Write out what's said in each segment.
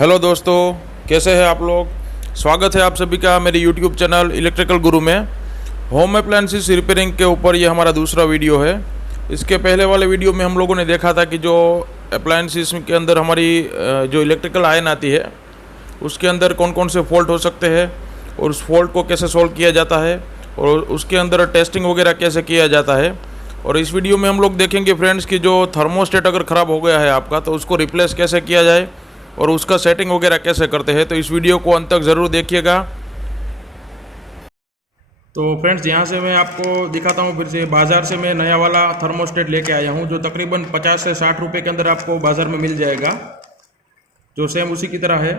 Hello दोस्तों, कैसे हैं आप लोग। स्वागत है आप सभी का मेरे यूट्यूब चैनल इलेक्ट्रिकल गुरु में। होम अप्लायंसेस रिपेयरिंग के ऊपर ये हमारा दूसरा वीडियो है। इसके पहले वाले वीडियो में हम लोगों ने देखा था कि जो अप्लायंसेस के अंदर हमारी जो इलेक्ट्रिकल आयन आती है उसके अंदर कौन कौन से फॉल्ट हो सकते हैं और उस फॉल्ट को कैसे सॉल्व किया जाता है और उसके अंदर टेस्टिंग वगैरह कैसे किया जाता है। और इस वीडियो में हम लोग देखेंगे फ्रेंड्स कि जो थर्मोस्टेट अगर ख़राब हो गया है आपका तो उसको रिप्लेस कैसे किया जाए और उसका सेटिंग वगैरह कैसे करते हैं। तो इस वीडियो को अंत तक ज़रूर देखिएगा। तो फ्रेंड्स, यहाँ से मैं आपको दिखाता हूँ फिर से। बाज़ार से मैं नया वाला थर्मोस्टेट लेके आया हूँ जो तकरीबन 50 से 60 रुपये के अंदर आपको बाज़ार में मिल जाएगा, जो सेम उसी की तरह है।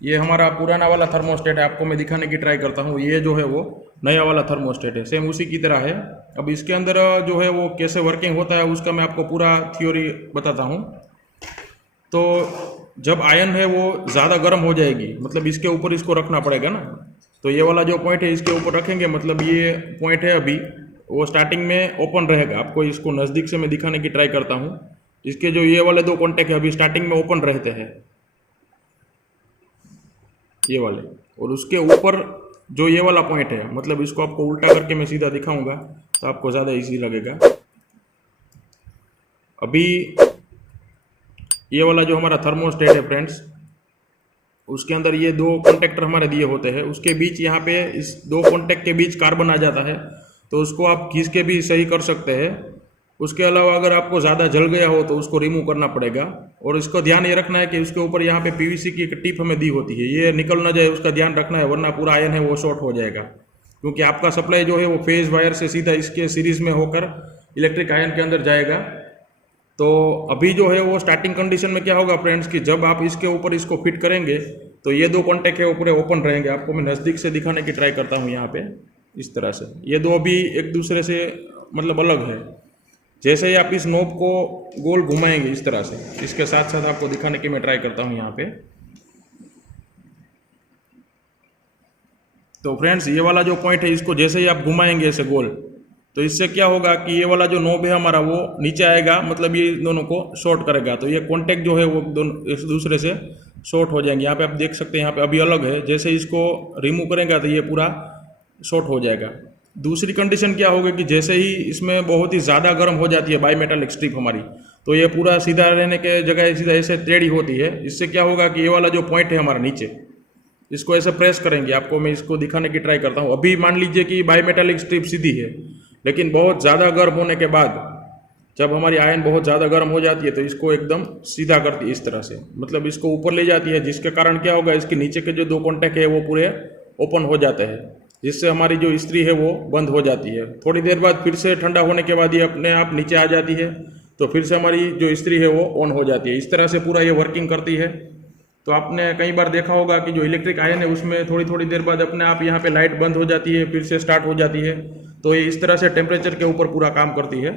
ये हमारा पुराना वाला थर्मोस्टेट है, आपको मैं दिखाने की ट्राई करता हूँ। ये जो है वो नया वाला थर्मोस्टेट है, सेम उसी की तरह है। अब इसके अंदर जो है वो कैसे वर्किंग होता है उसका मैं आपको पूरा थ्योरी बताता हूँ। तो जब आयन है वो ज़्यादा गर्म हो जाएगी, मतलब इसके ऊपर इसको रखना पड़ेगा ना। तो ये वाला जो पॉइंट है इसके ऊपर रखेंगे, मतलब ये पॉइंट है अभी वो स्टार्टिंग में ओपन रहेगा। आपको इसको नज़दीक से मैं दिखाने की ट्राई करता हूँ। इसके जो ये वाले दो कॉन्टेक्ट है अभी स्टार्टिंग में ओपन रहते हैं, ये वाले। और उसके ऊपर जो ये वाला पॉइंट है, मतलब इसको आपको उल्टा करके मैं सीधा दिखाऊंगा तो आपको ज़्यादा इजी लगेगा। अभी ये वाला जो हमारा थर्मोस्टेट है फ्रेंड्स, उसके अंदर ये दो कॉन्टेक्टर हमारे दिए होते हैं। उसके बीच यहाँ पे इस दो कॉन्टेक्ट के बीच कार्बन आ जाता है, तो उसको आप घिस के भी सही कर सकते हैं। उसके अलावा अगर आपको ज़्यादा जल गया हो तो उसको रिमूव करना पड़ेगा। और इसको ध्यान ये रखना है कि उसके ऊपर यहाँ पे पीवीसी की एक टिप हमें दी होती है, ये निकल ना जाए, उसका ध्यान रखना है, वरना पूरा आयन है वो शॉर्ट हो जाएगा। क्योंकि आपका सप्लाई जो है वो फेज वायर से सीधा इसके सीरीज में होकर इलेक्ट्रिक आयन के अंदर जाएगा। तो अभी जो है वो स्टार्टिंग कंडीशन में क्या होगा फ्रेंड्स कि जब आप इसके ऊपर इसको फिट करेंगे तो ये दो कॉन्टेक्ट है वो पूरे ओपन रहेंगे। आपको मैं नज़दीक से दिखाने की ट्राई करता हूँ। यहाँ पे इस तरह से ये दो अभी एक दूसरे से मतलब अलग है। जैसे ही आप इस नोब को गोल घुमाएंगे इस तरह से, इसके साथ साथ आपको दिखाने की मैं ट्राई करता हूँ यहाँ पे। तो फ्रेंड्स, ये वाला जो पॉइंट है इसको जैसे ही आप घुमाएंगे ऐसे गोल, तो इससे क्या होगा कि ये वाला जो नोब है हमारा वो नीचे आएगा, मतलब ये दोनों को शॉर्ट करेगा। तो ये कॉन्टेक्ट जो है वो दोनों एक दूसरे से शॉर्ट हो जाएंगे। यहाँ पे आप देख सकते हैं, यहाँ पे अभी अलग है, जैसे इसको रिमूव करेंगे तो ये पूरा शॉर्ट हो जाएगा। दूसरी कंडीशन क्या होगी कि जैसे ही इसमें बहुत ही ज़्यादा गर्म हो जाती है बाई मेटालिक स्ट्रिप हमारी, तो ये पूरा सीधा रहने के जगह सीधा ऐसे टेढ़ी होती है। इससे क्या होगा कि ये वाला जो पॉइंट है हमारा नीचे, इसको ऐसे प्रेस करेंगे। आपको मैं इसको दिखाने की ट्राई करता हूँ। अभी मान लीजिए कि बाई मेटालिक स्ट्रिप सीधी है, लेकिन बहुत ज़्यादा गर्म होने के बाद जब हमारी आयन बहुत ज़्यादा गर्म हो जाती है तो इसको एकदम सीधा करती है इस तरह से, मतलब इसको ऊपर ले जाती है। जिसके कारण क्या होगा, इसके नीचे के जो दो कॉन्टेक्ट है वो पूरे ओपन हो जाते हैं, जिससे हमारी जो इस्त्री है वो बंद हो जाती है। थोड़ी देर बाद फिर से ठंडा होने के बाद ये अपने आप नीचे आ जाती है, तो फिर से हमारी जो इस्त्री है वो ऑन हो जाती है। इस तरह से पूरा ये वर्किंग करती है। तो आपने कई बार देखा होगा कि जो इलेक्ट्रिक आयन है उसमें थोड़ी थोड़ी देर बाद अपने आप यहाँ पे लाइट बंद हो जाती है, फिर से स्टार्ट हो जाती है। तो ये इस तरह से टेम्परेचर के ऊपर पूरा काम करती है।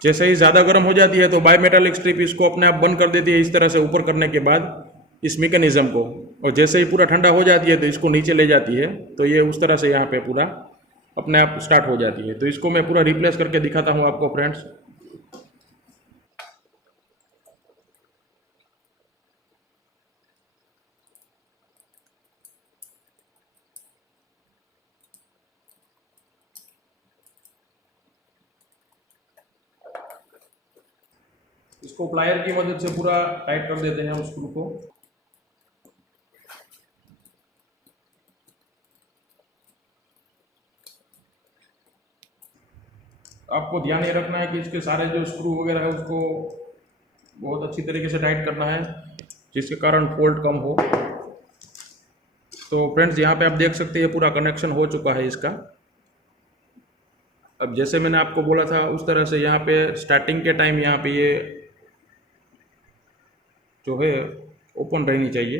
जैसे ही ज़्यादा गर्म हो जाती है तो बाई मेटालिक स्ट्रिप इसको अपने आप बंद कर देती है इस तरह से ऊपर करने के बाद इस मैकेनिज्म को। और जैसे ही पूरा ठंडा हो जाती है तो इसको नीचे ले जाती है, तो ये उस तरह से यहाँ पे पूरा अपने आप स्टार्ट हो जाती है। तो इसको मैं पूरा रिप्लेस करके दिखाता हूँ आपको फ्रेंड्स। इसको प्लायर की मदद से पूरा टाइट कर देते हैं हम स्क्रू को। आपको ध्यान ये रखना है कि इसके सारे जो स्क्रू वगैरह है उसको बहुत अच्छी तरीके से टाइट करना है, जिसके कारण फॉल्ट कम हो। तो फ्रेंड्स, यहाँ पे आप देख सकते हैं पूरा कनेक्शन हो चुका है इसका। अब जैसे मैंने आपको बोला था उस तरह से यहाँ पे स्टार्टिंग के टाइम यहाँ पे ये जो है ओपन रहनी चाहिए।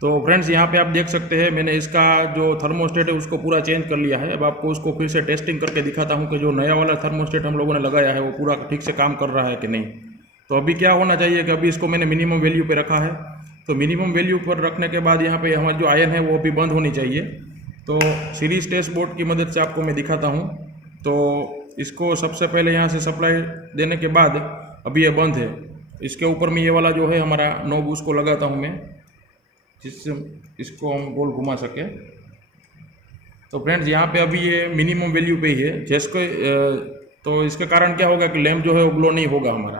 तो फ्रेंड्स, यहाँ पे आप देख सकते हैं मैंने इसका जो थर्मोस्टेट है उसको पूरा चेंज कर लिया है। अब आपको उसको फिर से टेस्टिंग करके दिखाता हूँ कि जो नया वाला थर्मोस्टेट हम लोगों ने लगाया है वो पूरा ठीक से काम कर रहा है कि नहीं। तो अभी क्या होना चाहिए कि अभी इसको मैंने मिनिमम वैल्यू पे रखा है। तो मिनिमम वैल्यू पर रखने के बाद यहाँ पे हमारी जो आयन है वो अभी बंद होनी चाहिए। तो सीरीज टेस्ट बोर्ड की मदद से आपको मैं दिखाता हूँ। तो इसको सबसे पहले यहाँ से सप्लाई देने के बाद अभी ये बंद है। इसके ऊपर में ये वाला जो है हमारा नॉब उसको लगाता हूँ मैं, जिससे इसको हम गोल घुमा सके। तो फ्रेंड्स यहाँ पे अभी ये मिनिमम वैल्यू पे ही है, जैसे तो इसके कारण क्या होगा कि लैंप जो है वो ग्लो नहीं होगा हमारा।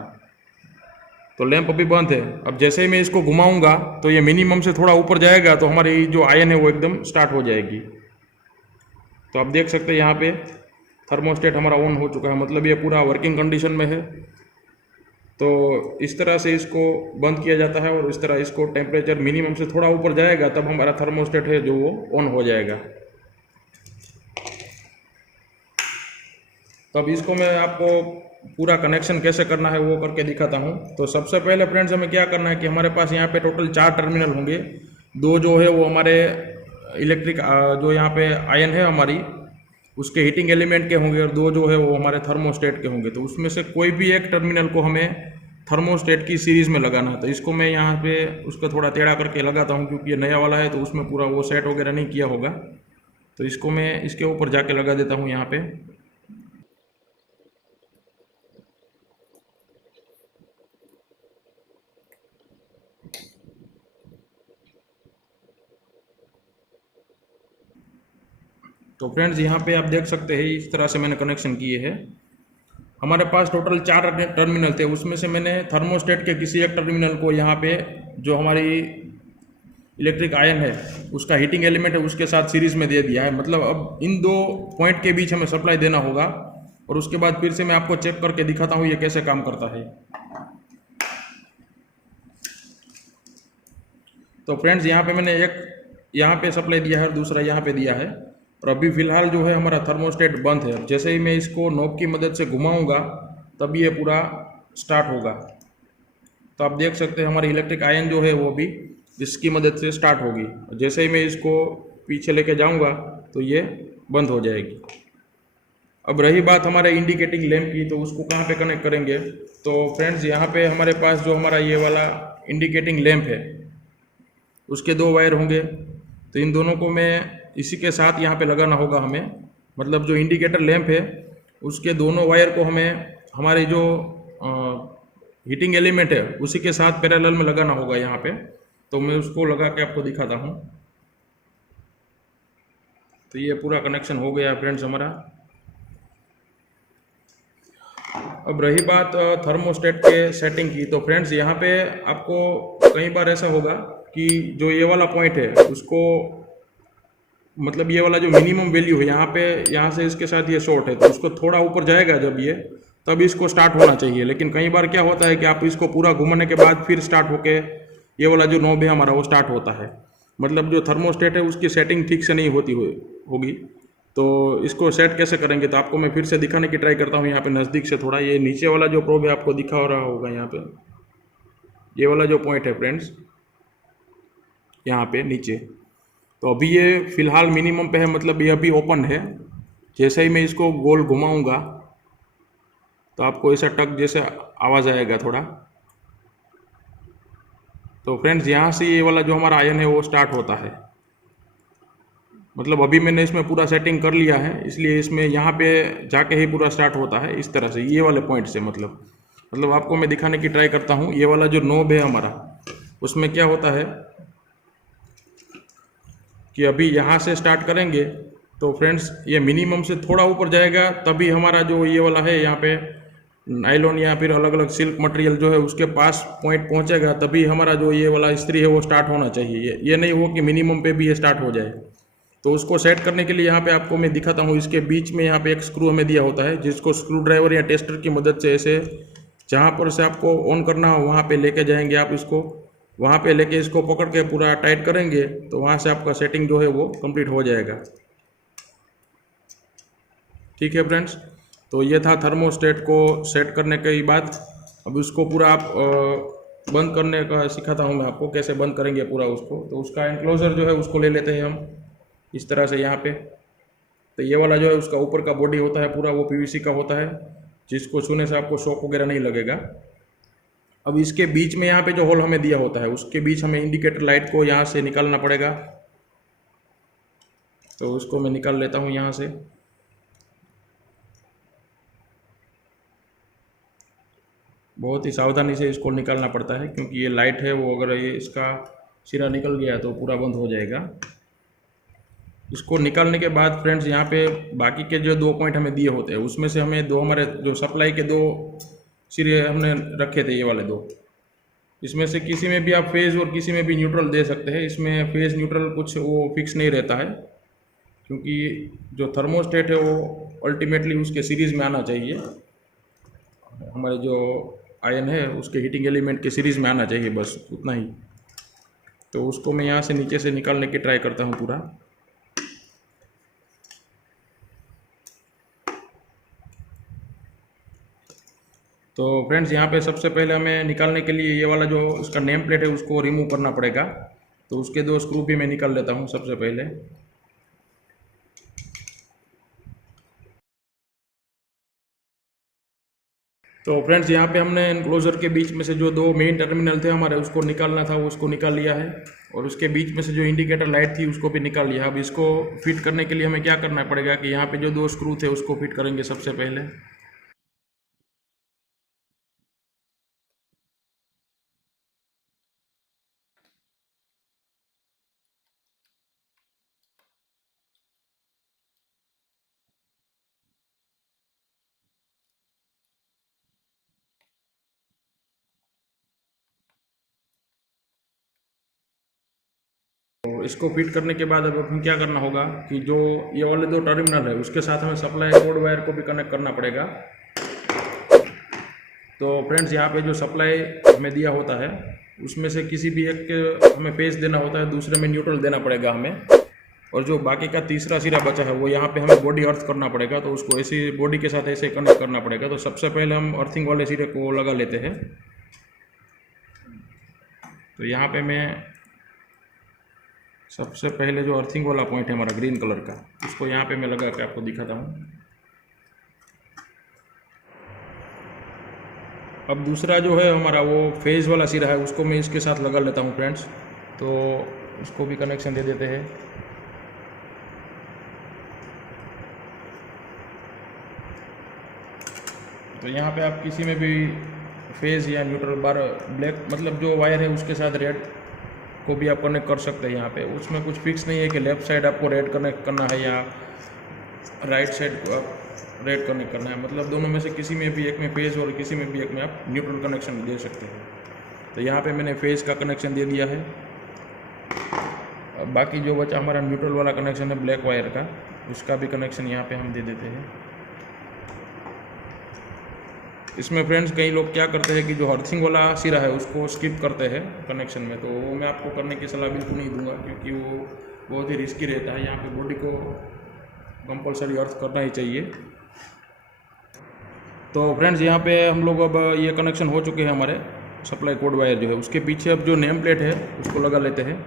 तो लैंप अभी बंद है। अब जैसे ही मैं इसको घुमाऊंगा तो ये मिनिमम से थोड़ा ऊपर जाएगा तो हमारी जो आयन है वो एकदम स्टार्ट हो जाएगी। तो आप देख सकते हैं यहाँ पे थर्मोस्टेट हमारा ऑन हो चुका है, मतलब ये पूरा वर्किंग कंडीशन में है। तो इस तरह से इसको बंद किया जाता है और इस तरह इसको टेम्परेचर मिनिमम से थोड़ा ऊपर जाएगा तब हमारा थर्मोस्टेट है जो वो ऑन हो जाएगा। तो अब इसको मैं आपको पूरा कनेक्शन कैसे करना है वो करके दिखाता हूँ। तो सबसे पहले फ्रेंड्स हमें क्या करना है कि हमारे पास यहाँ पे टोटल 4 टर्मिनल होंगे। 2 जो है वो हमारे इलेक्ट्रिक जो यहाँ पे आयन है हमारी उसके हीटिंग एलिमेंट के होंगे और 2 जो है वो हमारे थर्मोस्टेट के होंगे। तो उसमें से कोई भी एक टर्मिनल को हमें थर्मोस्टेट की सीरीज़ में लगाना है। तो इसको मैं यहाँ पे उसको थोड़ा टेढ़ा करके लगाता हूँ क्योंकि ये नया वाला है तो उसमें पूरा वो सेट वगैरह नहीं किया होगा। तो इसको मैं इसके ऊपर जाके लगा देता हूँ यहाँ पे। तो फ्रेंड्स यहाँ पे आप देख सकते हैं इस तरह से मैंने कनेक्शन किए हैं। हमारे पास टोटल 4 टर्मिनल थे, उसमें से मैंने थर्मोस्टेट के किसी एक टर्मिनल को यहाँ पे जो हमारी इलेक्ट्रिक आयन है उसका हीटिंग एलिमेंट है उसके साथ सीरीज में दे दिया है। मतलब अब इन 2 पॉइंट के बीच हमें सप्लाई देना होगा और उसके बाद फिर से मैं आपको चेक करके दिखाता हूँ ये कैसे काम करता है। तो फ्रेंड्स यहाँ पे मैंने एक यहाँ पे सप्लाई दिया है और दूसरा यहाँ पे दिया है और अभी फ़िलहाल जो है हमारा थर्मोस्टेट बंद है। जैसे ही मैं इसको नॉब की मदद से घुमाऊंगा तब ये पूरा स्टार्ट होगा। तो आप देख सकते हैं हमारी इलेक्ट्रिक आयन जो है वो भी इसकी मदद से स्टार्ट होगी। जैसे ही मैं इसको पीछे लेके जाऊंगा तो ये बंद हो जाएगी। अब रही बात हमारे इंडिकेटिंग लैंप की, तो उसको कहाँ पे कनेक्ट करेंगे। तो फ्रेंड्स यहाँ पे हमारे पास जो हमारा ये वाला इंडिकेटिंग लैंप है उसके 2 वायर होंगे। तो इन दोनों को मैं इसी के साथ यहाँ पे लगाना होगा हमें, मतलब जो इंडिकेटर लैंप है उसके दोनों वायर को हमें हमारी जो हीटिंग एलिमेंट है उसी के साथ पैरेलल में लगाना होगा यहाँ पे। तो मैं उसको लगा के आपको दिखाता हूँ। तो ये पूरा कनेक्शन हो गया फ्रेंड्स हमारा। अब रही बात थर्मोस्टेट के सेटिंग की, तो फ्रेंड्स यहाँ पे आपको कई बार ऐसा होगा कि जो ये वाला पॉइंट है उसको, मतलब ये वाला जो मिनिमम वैल्यू है यहाँ से इसके साथ ये शॉर्ट है तो उसको थोड़ा ऊपर जाएगा जब ये, तब इसको स्टार्ट होना चाहिए। लेकिन कई बार क्या होता है कि आप इसको पूरा घुमाने के बाद फिर स्टार्ट होके ये वाला जो नॉब है हमारा वो स्टार्ट होता है। मतलब जो थर्मोस्टेट है उसकी सेटिंग ठीक से नहीं होती होगी। तो इसको सेट कैसे करेंगे तो आपको मैं फिर से दिखाने की ट्राई करता हूँ यहाँ पे नज़दीक से थोड़ा। ये नीचे वाला जो प्रोब है आपको दिखा हो रहा होगा यहाँ पे, ये वाला जो पॉइंट है फ्रेंड्स यहाँ पे नीचे। तो अभी ये फ़िलहाल मिनिमम पे है, मतलब ये अभी ओपन है। जैसे ही मैं इसको गोल घुमाऊँगा तो आपको ऐसा टक जैसे आवाज़ आएगा थोड़ा। तो फ्रेंड्स यहाँ से ये वाला जो हमारा आयन है वो स्टार्ट होता है। मतलब अभी मैंने इसमें पूरा सेटिंग कर लिया है इसलिए इसमें यहाँ पे जाके ही पूरा स्टार्ट होता है इस तरह से, ये वाले पॉइंट से। मतलब आपको मैं दिखाने की ट्राई करता हूँ। ये वाला जो नॉब है हमारा उसमें क्या होता है कि अभी यहाँ से स्टार्ट करेंगे तो फ्रेंड्स ये मिनिमम से थोड़ा ऊपर जाएगा तभी हमारा जो ये वाला है यहाँ पे नायलॉन या फिर अलग अलग सिल्क मटेरियल जो है उसके पास पॉइंट पहुँचेगा तभी हमारा जो ये वाला इस्त्री है वो स्टार्ट होना चाहिए। ये नहीं हो कि मिनिमम पे भी ये स्टार्ट हो जाए। तो उसको सेट करने के लिए यहाँ पे आपको मैं दिखाता हूँ। इसके बीच में यहाँ पे एक स्क्रू हमें दिया होता है जिसको स्क्रू ड्राइवर या टेस्टर की मदद से ऐसे जहाँ पर से आपको ऑन करना हो वहाँ पे लेके जाएंगे आप इसको, वहाँ पे लेके इसको पकड़ के पूरा टाइट करेंगे तो वहाँ से आपका सेटिंग जो है वो कंप्लीट हो जाएगा। ठीक है फ्रेंड्स, तो ये था थर्मोस्टेट को सेट करने की बात। अब इसको पूरा आप बंद करने का सिखाता हूँ मैं आपको, कैसे बंद करेंगे पूरा उसको। तो उसका एनक्लोजर जो है उसको ले लेते हैं हम इस तरह से यहाँ पे। तो ये वाला जो है उसका ऊपर का बॉडी होता है पूरा वो पीवीसी का होता है जिसको छूने से आपको शॉक वगैरह नहीं लगेगा। अब इसके बीच में यहाँ पे जो होल हमें दिया होता है उसके बीच हमें इंडिकेटर लाइट को यहाँ से निकालना पड़ेगा। तो उसको मैं निकाल लेता हूँ यहाँ से। बहुत ही सावधानी से इसको निकालना पड़ता है, क्योंकि ये लाइट है वो अगर ये इसका सिरा निकल गया तो पूरा बंद हो जाएगा। इसको निकालने के बाद फ्रेंड्स यहाँ पे बाकी के जो 2 पॉइंट हमें दिए होते हैं उसमें से हमें दो, हमारे जो सप्लाई के 2 सिरे हमने रखे थे, ये वाले 2, इसमें से किसी में भी आप फेज़ और किसी में भी न्यूट्रल दे सकते हैं। इसमें फेज़ न्यूट्रल कुछ वो फिक्स नहीं रहता है, क्योंकि जो थर्मोस्टेट है वो अल्टीमेटली उसके सीरीज़ में आना चाहिए, हमारे जो आयन है उसके हीटिंग एलिमेंट के सीरीज़ में आना चाहिए, बस उतना ही। तो उसको मैं यहाँ से नीचे से निकालने की ट्राई करता हूँ पूरा। तो फ्रेंड्स यहाँ पे सबसे पहले हमें निकालने के लिए ये वाला जो इसका नेम प्लेट है उसको रिमूव करना पड़ेगा। तो उसके 2 स्क्रू भी मैं निकाल लेता हूँ सबसे पहले। तो फ्रेंड्स यहाँ पे हमने एनक्लोजर के बीच में से जो 2 मेन टर्मिनल थे हमारे उसको निकालना था, उसको निकाल लिया है, और उसके बीच में से जो इंडिकेटर लाइट थी उसको भी निकाल लिया। अब इसको फिट करने के लिए हमें क्या करना पड़ेगा कि यहाँ पे जो 2 स्क्रू थे उसको फिट करेंगे सबसे पहले। तो इसको फिट करने के बाद अब हमें क्या करना होगा कि जो ये वाले 2 टर्मिनल है उसके साथ हमें सप्लाई कोड वायर को भी कनेक्ट करना पड़ेगा। तो फ्रेंड्स यहाँ पे जो सप्लाई हमें दिया होता है उसमें से किसी भी एक के हमें पेज देना होता है, दूसरे में न्यूट्रल देना पड़ेगा हमें, और जो बाकी का तीसरा सिरा बचा है वो यहाँ पे हमें बॉडी अर्थ करना पड़ेगा। तो उसको ऐसी बॉडी के साथ ऐसे कनेक्ट करना पड़ेगा। तो सबसे पहले हम अर्थिंग वाले सिरे को लगा लेते हैं। तो यहाँ पे मैं सबसे पहले जो अर्थिंग वाला पॉइंट है हमारा ग्रीन कलर का, उसको यहाँ पे मैं लगा के आपको दिखाता हूँ। अब दूसरा जो है हमारा वो फेज़ वाला सिरा है उसको मैं इसके साथ लगा लेता हूँ फ्रेंड्स। तो उसको भी कनेक्शन दे देते हैं। तो यहाँ पे आप किसी में भी फेज़ या न्यूट्रल बार ब्लैक मतलब जो वायर है उसके साथ रेड को भी आप कनेक्ट कर सकते हैं। यहाँ पे उसमें कुछ फिक्स नहीं है कि लेफ़्ट साइड आपको रेड कनेक्ट करना है या राइट साइड को आप रेड कनेक्ट करना है, मतलब दोनों में से किसी में भी एक में फेज़ और किसी में भी एक में आप न्यूट्रल कनेक्शन दे सकते हैं। तो यहाँ पे मैंने फेज़ का कनेक्शन दे दिया है। अब बाकी जो बचा हमारा न्यूट्रल वाला कनेक्शन है ब्लैक वायर का, उसका भी कनेक्शन यहाँ पे हम दे देते हैं। इसमें फ्रेंड्स कई लोग क्या करते हैं कि जो अर्थिंग वाला सिरा है उसको स्किप करते हैं कनेक्शन में, तो वो मैं आपको करने की सलाह बिल्कुल नहीं दूंगा, क्योंकि वो बहुत ही रिस्की रहता है। यहाँ पे बॉडी को कंपलसरी अर्थ करना ही चाहिए। तो फ्रेंड्स यहाँ पे हम लोग अब ये कनेक्शन हो चुके हैं हमारे सप्लाई कोड वायर जो है उसके पीछे। अब जो नेम प्लेट है उसको लगा लेते हैं।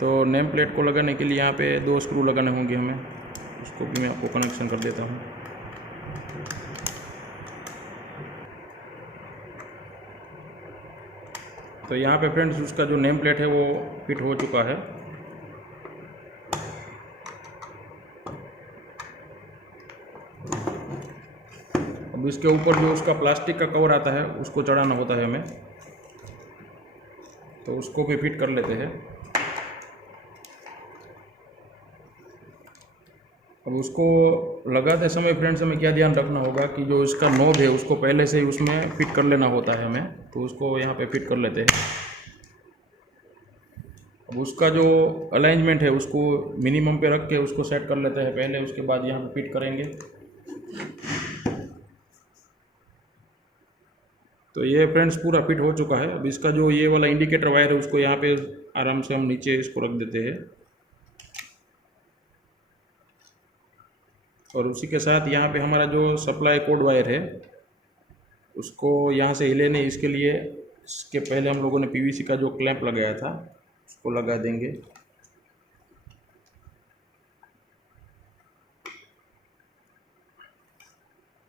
तो नेम प्लेट को लगाने के लिए यहाँ पे 2 स्क्रू लगाने होंगे हमें, उसको भी मैं आपको कनेक्शन कर देता हूँ। तो यहाँ पे फ्रेंड्स उसका जो नेम प्लेट है वो फिट हो चुका है। अब इसके ऊपर जो उसका प्लास्टिक का कवर आता है उसको चढ़ाना होता है हमें, तो उसको भी फिट कर लेते हैं। अब उसको लगाते समय फ्रेंड्स हमें क्या ध्यान रखना होगा कि जो इसका नोब है उसको पहले से ही उसमें फिट कर लेना होता है हमें, तो उसको यहाँ पे फिट कर लेते हैं। अब उसका जो अलाइनमेंट है उसको मिनिमम पे रख के उसको सेट कर लेते हैं पहले, उसके बाद यहाँ पे फिट करेंगे। तो ये फ्रेंड्स पूरा फिट हो चुका है। अब इसका जो ये वाला इंडिकेटर वायर है उसको यहाँ पे आराम से हम नीचे इसको रख देते हैं, और उसी के साथ यहाँ पे हमारा जो सप्लाई कोड वायर है उसको यहाँ से हिले नहीं, इसके लिए इसके पहले हम लोगों ने पीवीसी का जो क्लैंप लगाया था उसको लगा देंगे।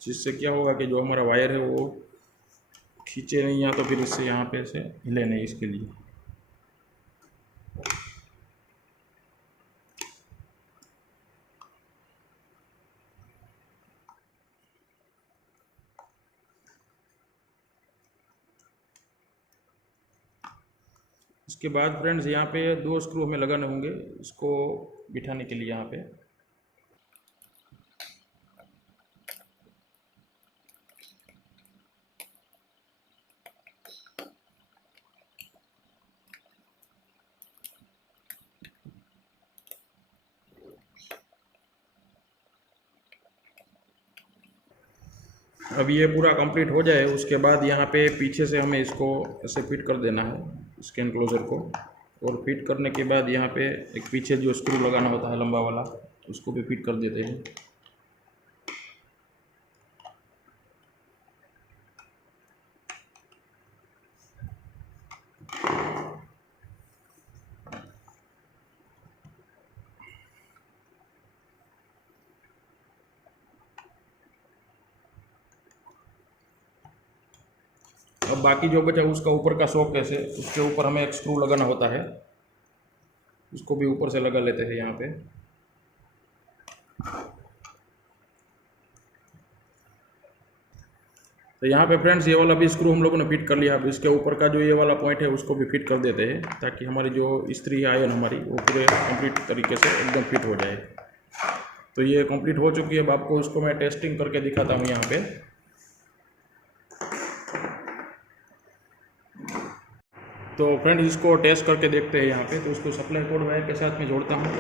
जिससे क्या होगा कि जो हमारा वायर है वो खींचे नहीं, या तो फिर इससे यहाँ पे से हिले नहीं, इसके लिए। इसके बाद फ्रेंड्स यहाँ पे 2 स्क्रू हमें लगाने होंगे इसको बिठाने के लिए यहाँ पे। अब ये पूरा कंप्लीट हो जाए उसके बाद यहाँ पे पीछे से हमें इसको ऐसे फिट कर देना है इसके एनक्लोजर को, और फिट करने के बाद यहाँ पे एक पीछे जो स्क्रू लगाना होता है लंबा वाला उसको भी फिट कर देते हैं। अब बाकी जो बचा उसका ऊपर का शॉकेस है उसके ऊपर हमें एक स्क्रू लगाना होता है, उसको भी ऊपर से लगा लेते हैं यहाँ पे। तो यहाँ पे फ्रेंड्स ये वाला भी स्क्रू हम लोगों ने फिट कर लिया। अब इसके ऊपर का जो ये वाला पॉइंट है उसको भी फिट कर देते हैं ताकि हमारी जो इस्त्री है आयरन हमारी वो पूरे कंप्लीट तरीके से एकदम फिट हो जाए। तो ये कंप्लीट हो चुकी है। अब आपको उसको मैं टेस्टिंग करके दिखाता हूँ यहाँ पे। तो फ्रेंड्स इसको टेस्ट करके देखते हैं यहाँ पे। तो उसको सप्लाई कोड वायर के साथ में जोड़ता हूँ।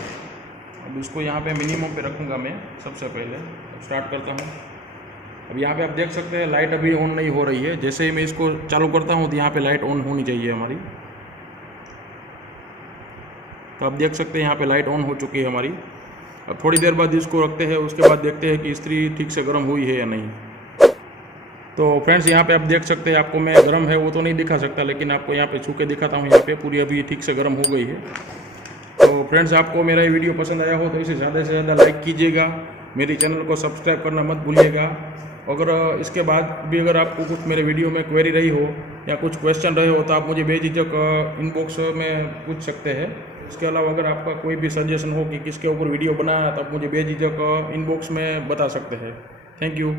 अब इसको यहाँ पे मिनिमम पे रखूँगा मैं सबसे पहले। अब स्टार्ट करता हूँ। अब यहाँ पे आप देख सकते हैं लाइट अभी ऑन नहीं हो रही है। जैसे ही मैं इसको चालू करता हूँ तो यहाँ पे लाइट ऑन होनी चाहिए हमारी। तो आप देख सकते हैं यहाँ पे लाइट ऑन हो चुकी है हमारी। अब थोड़ी देर बाद इसको रखते हैं, उसके बाद देखते हैं कि इस्त्री ठीक से गर्म हुई है या नहीं। तो फ्रेंड्स यहाँ पे आप देख सकते हैं, आपको मैं गर्म है वो तो नहीं दिखा सकता, लेकिन आपको यहाँ पे छू के दिखाता हूँ। यहाँ पे पूरी अभी ठीक से गर्म हो गई है। तो फ्रेंड्स आपको मेरा ये वीडियो पसंद आया हो तो इसे ज़्यादा से ज़्यादा लाइक कीजिएगा, मेरे चैनल को सब्सक्राइब करना मत भूलिएगा। अगर इसके बाद भी अगर आपको कुछ मेरे वीडियो में क्वेरी रही हो या कुछ क्वेश्चन रहे हो तो आप मुझे बेझिझक इनबॉक्स में पूछ सकते हैं। इसके अलावा अगर आपका कोई भी सजेशन हो कि किसके ऊपर वीडियो बनाया तो आप मुझे बेझिझक इनबॉक्स में बता सकते हैं। Thank you.